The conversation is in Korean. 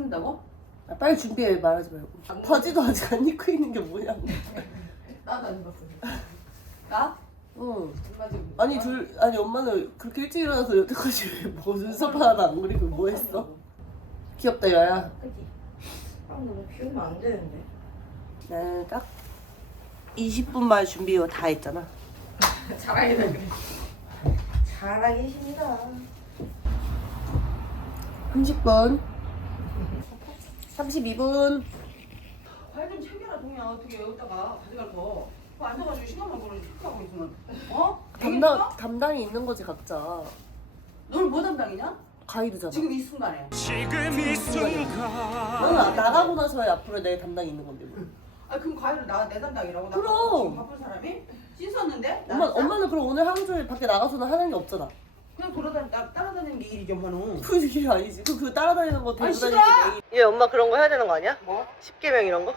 찍는다고? 아, 빨리 준비해 말하지 말고 바지도 아직 안 입고 있는 게 뭐냐 나도 안 입었어. 나? 응 얼마 지금? 아니 둘 아니 엄마는 그렇게 일찍 일어나서 여태까지 왜뭐 눈썹 하나도 안 그리고 뭐 했어? 귀엽다 여야 그지? 아 너무 비우면 안 되는데. 나는 딱 20분 만에 준비 이거 다 했잖아 잘하게 돼 그래. 잘하고 계십니다. 30분 32분 과일 좀 챙겨라 동이야. 어떻게 여기다가 가져갈 거. 그거 앉아가지고 시간만 걸어 하고 있으면 어? 담당 담당이 있는 거지 각자 널뭐 담당이냐? 가이드잖아 지금 이 순간에. 지금 이 순간 너는 아- 나가고 나서야 앞으로 내 담당이 있는 건데 뭐. 아 그럼 과일을 나 내 담당이라고? 나 그럼. 지금 바쁜 사람이? 씻었는데? 엄마 엄마는 그럼 오늘 하루 종일 밖에 나가서는 하는 게 없잖아 돌아다니 나 따라다니는 게 일이죠 엄마는. 그 일이 아니지 그, 그 따라다니는 거 아니, 싫어! 다니는 게얘 엄마 그런 거 해야 되는 거 아니야? 뭐? 10개명 이런 거?